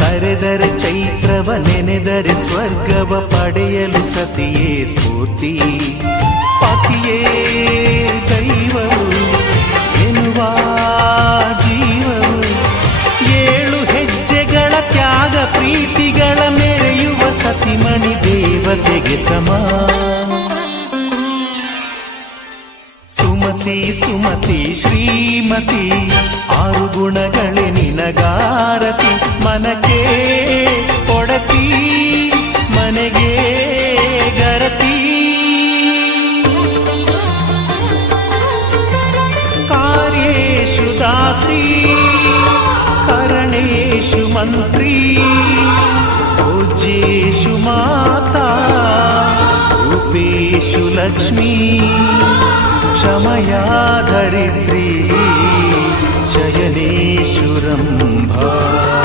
ಕರೆದರೆ ಚೈತ್ರವ ನೆನೆದರೆ ಸ್ವರ್ಗವ ಪಡೆಯಲು ಸತಿಯೇ ಸ್ಫೂರ್ತಿ. ಪತಿಯೇ ದೈವವು ಎನ್ನುವ ಜೀವವು, 7 ಹೆಜ್ಜೆಗಳ ತ್ಯಾಗ ಪ್ರೀತಿಗಳ ಮೆರೆಯುವ ಸತಿಮಣಿ ದೇವತೆಗೆ ಸಮ. ಸುಮತಿ ಸುಮತಿ ಶ್ರೀಮತಿ 6 ಗುಣಗಳೇ ನಿನಗಾರತಿ. ಮನಕ್ಕೆ ಕೊಡತಿ ಮನೆಗೆ ಗರತಿ. ಕಾರ್ಯೇಷು ದಾಸಿ ಕರಣೇಷು ಮಂತ್ರಿ. ಪೂಜ್ಯೇಷು ಮಾತಾ ರೂಪೇಷು ಲಕ್ಷ್ಮೀ. ಕ್ಷಮಯಾ ಧರಿತ್ರಿ ಶಯನೇಷು ರಂಭಾ.